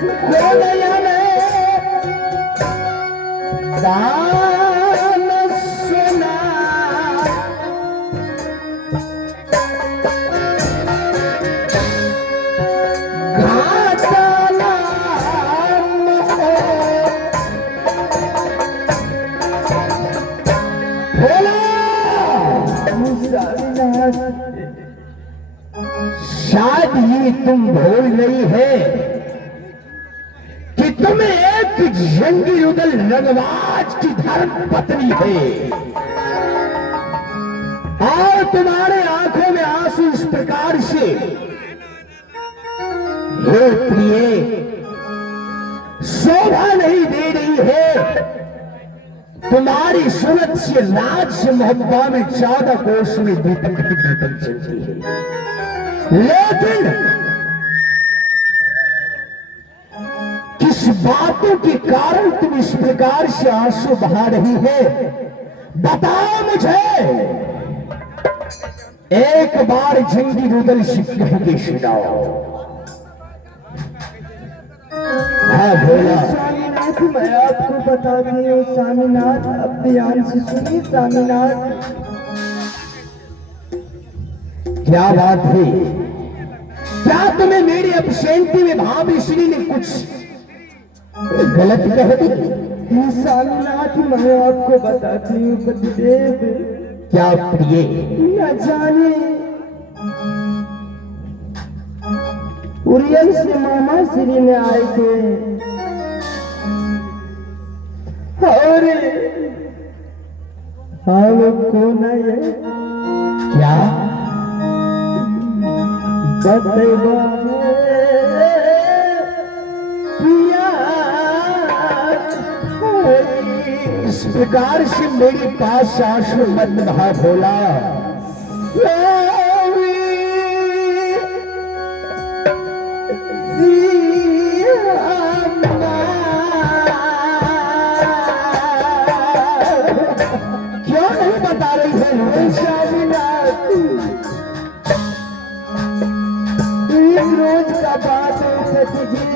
नयन दान सुना घाटा नाम हो भोला शायद ही तुम भूल नहीं है कि तुम एक जंगी रुदल रंगबाज की धर्म पत्नी है और तुम्हारे आंखों में आंसू इस प्रकार से हे प्रिय शोभा नहीं दे रही है। तुम्हारी सूरत से राज्य मोहब्बा में 14 कोष में दीपक ही दीपक चलती है, लेकिन किस बातों के कारण तुम इस प्रकार से आंसू बहा रही है, बताओ मुझे। एक बार जंगी रुदल से कह के सुनाओ। हाँ भोला। स्वामीनाथ मैं आपको बताती हूँ स्वामीनाथ, अब ध्यान से सुनिए स्वामीनाथ। क्या बात है? क्या तुम्हें मेरी अपशेंती में भाभी श्री ने कुछ गलत कह दी? स्वामीनाथ मैं आपको बताती हूँ पतिदेव। क्या प्रिय? न जाने उरियल से मामा श्री ने आए थे और हमको न ये क्या बतैबा पिया इस प्रकार से मेरे पास आंसू मत बहा भोला। क्यों नहीं बता रही है स्वामीनाथ? एक रोज का बात है तुझे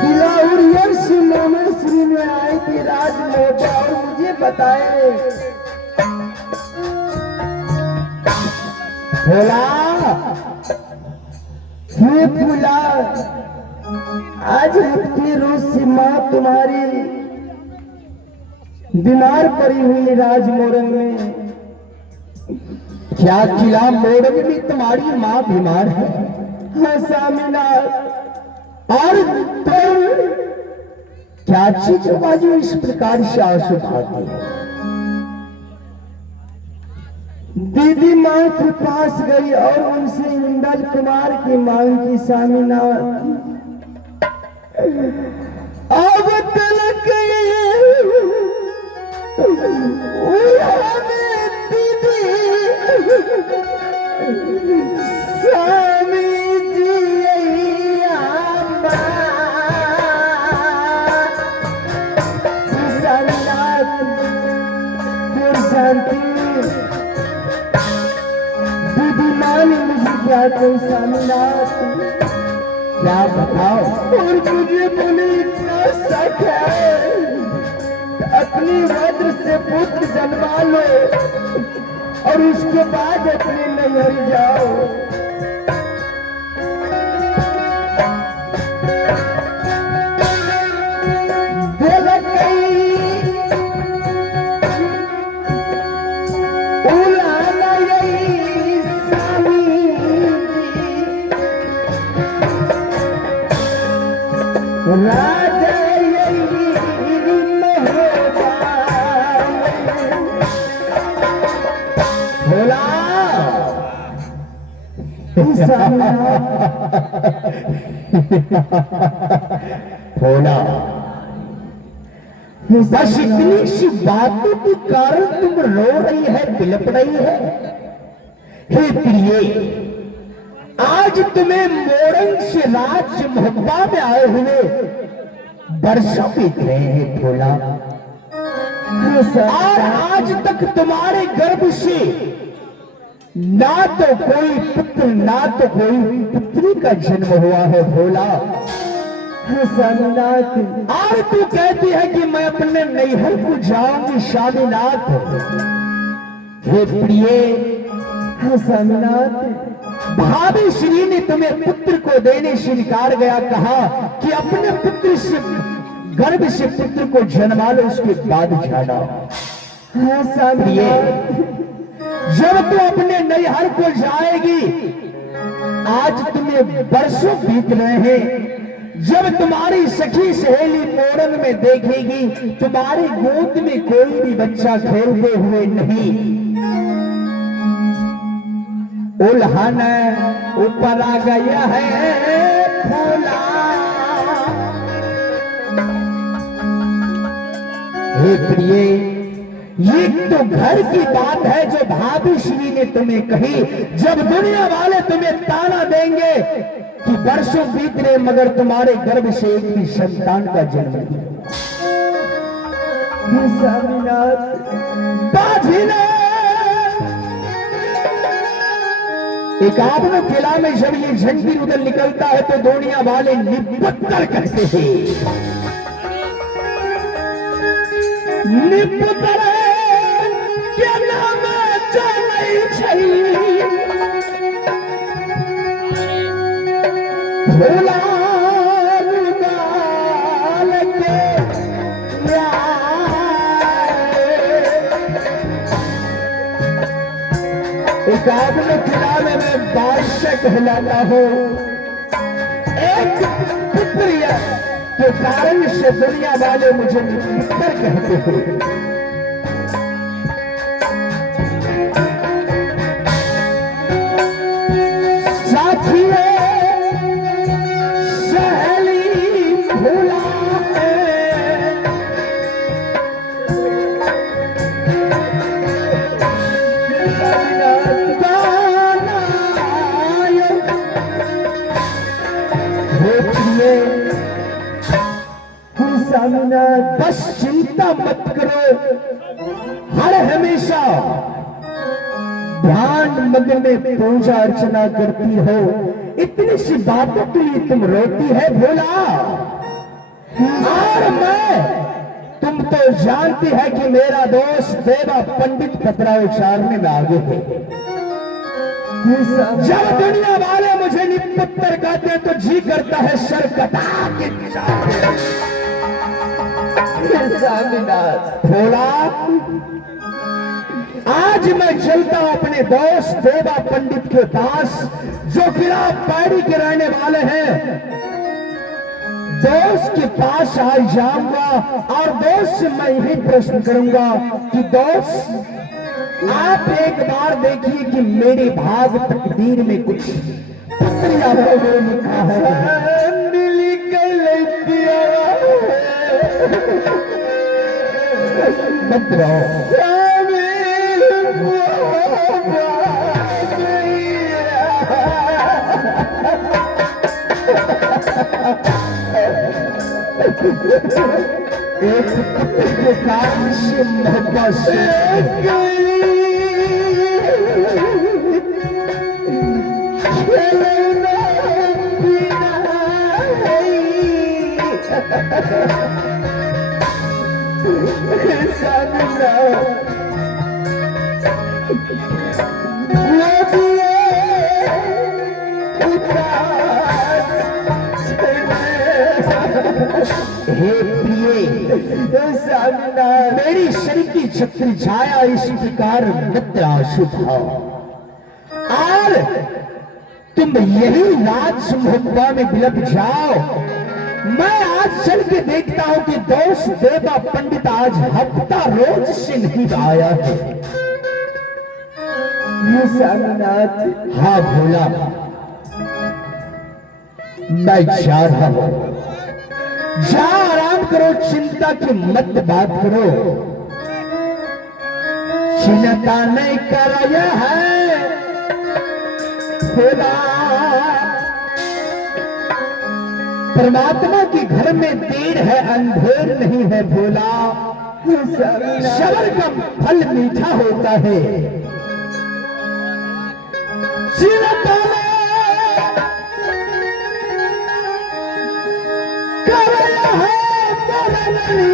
दिलाउरियर से मामा श्री में आए थे राज मोटा और मुझे बताए भोला हे फूला आज हफ्ते रोज से माँ तुम्हारी बीमार पड़ी हुई राजमोरंग में। क्या किला मोरंग में तुम्हारी माँ बीमार है? हाँ स्वामीनाथ। और तुम क्या चीज बाजू इस प्रकार से आंसू बहाती है? दीदी माँ के पास गई और उनसे इंदल कुमार की मांग की स्वामीनाथ। अब तलक दीदी स्वामी जी शांति दीदी माँ ने मुझे क्या कोई स्वामीनाथ क्या बताओ? और मुझे बोले इतना शक है अपनी वज्र से पुत्र जन्मा लो और उसके बाद अपने नैहर जाओ। भोला बस इतनी सी बातों के कारण तुम रो रही है, बिलप रही है। हे प्रिय, आज तुम्हें मोरंग से राज्य मोहब्बा में आए हुए वर्षों बीत रहे हैं भोला, और आज तक तुम्हारे गर्भ से ना तो कोई पुत्र ना तो कोई पुत्री का जन्म हुआ है भोला। स्वामीनाथ, और तू कहती है कि मैं अपने नैहर को जाऊंगी स्वामीनाथ। हे प्रिय, स्वामीनाथ, भाभी श्री ने तुम्हें पुत्र को देने से इनकार गया, कहा कि अपने पुत्र से गर्भ से पुत्र को जन्मा लो, उसके बाद जाना। स्वामीनाथ, जब तू अपने नैहर को जाएगी, आज तुम्हें बरसों बीत रहे हैं, जब तुम्हारी सखी सहेली मोरन में देखेगी तुम्हारी गोद में कोई भी बच्चा खेलते हुए नहीं, उल्हन ऊपर आ गया है फूला। हे प्रिय, ये तो घर की बात है जो भाभी श्री ने तुम्हें कही। जब दुनिया वाले तुम्हें ताना देंगे कि वर्षों बीत रहे मगर तुम्हारे गर्भ से एक भी संतान का जन्म नहीं। स्वामीनाथ, बाझिले एक आदमी किला में जब ये झंडी उधर निकलता है तो दुनिया वाले निपत्तर कहते हैं, निपत्तर क्या नाम जाने चाहिए भोला रुमाल के एक आदमी किला में मैं बादशाह कहलाता हूँ। एक पुत्रिया के कारण से दुनिया वाले मुझे मित्र कहते हैं। साथियों, सहेली भूला स्वामीनाथ, बस चिंता मत करो, हर हमेशा ध्यान मग्न में पूजा अर्चना करती हो, इतनी सी बातों के लिए तुम रोती है भोला। और मैं, तुम तो जानती है कि मेरा दोस्त देवा पंडित पतरा उचारने में आगे है। जब दुनिया वाले मुझे निपत्तर कहते हैं तो जी करता है सर कटा के स्वामीनाथ, भोला। आज मैं चलता हूं अपने दोस्त देवा पंडित के पास जो किला पैड़ी के रहने वाले हैं। दोस्त के पास आ जाऊंगा और दोस्त से मैं यही प्रश्न करूंगा कि दोस्त आप एक बार देखिए कि मेरे भाग तकदीर में कुछ पुत्रिया लिखा है। मिली मत रहो। एक के कारण से मोहब्बत से हे प्रिय, मेरी शरीर की छत्र छाया इस प्रकार मित्र आशुत हो और तुम यही राज मोहब्बा में बिलप जाओ। मैं आज चल के देखता हूं कि दोस्त देवा पंडित आज हफ्ता रोज से नहीं आया है। हाँ भोला, मैं जा रहा हूं। जा आराम करो, चिंता की मत बात करो। चिंता नहीं कराया है भोला। परमात्मा के घर में देर है, अंधेर नहीं है भोला। सबर का फल मीठा होता है। चिरतले करया है मरनी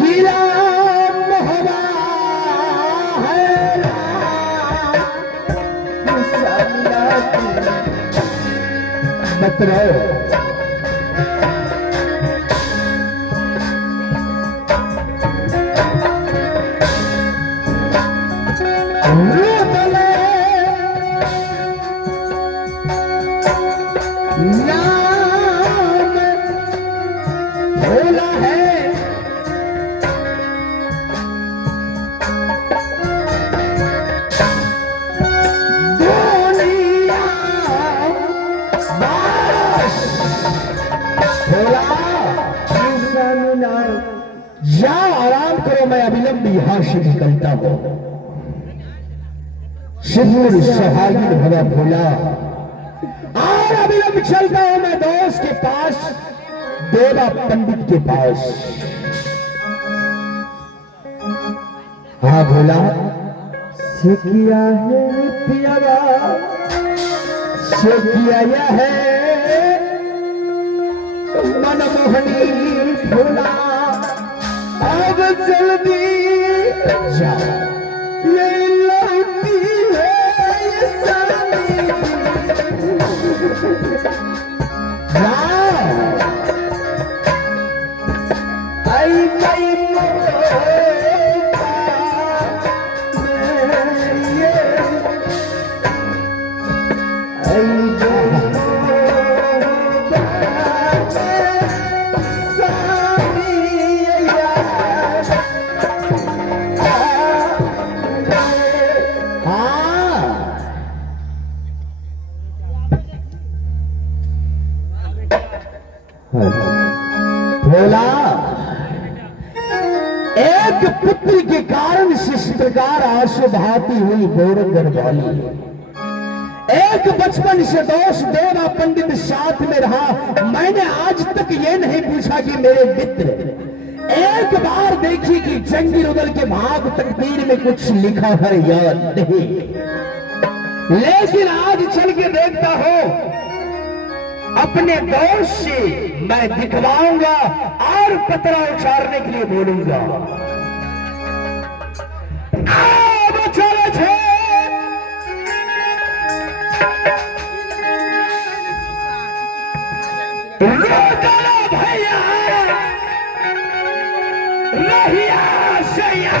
गिरा मोहबा है मत रहो नाम भोला है दुनिया बस भोला जाओ आराम करो मैं अविलंब यहां से निकलता हूं सिद्धूर सहायक भवा भोला और अविलंब चलता हूं मैं दोस्त के पास देवा पंडित के पास। हाँ भोला से किया है पियावा से किया यह है मनमोहनी भोला अब जल्दी जाओ ये लौटी है ये सानी जाओ आई गई भोला एक पुत्र के कारण से इस प्रकार आंसू बहाती हुई बोरंगर वाली एक बचपन से दोस्त देवा पंडित साथ में रहा। मैंने आज तक ये नहीं पूछा कि मेरे मित्र एक बार देखी कि जंगी रुदल के भाग तकदीर में कुछ लिखा है या नहीं, लेकिन आज चल के देखता हूं अपने दोस्त से मैं दिखवाऊंगा और पतरा उछालने के लिए बोलूंगा। अब चलो छे रोकना भैया रहिया सैया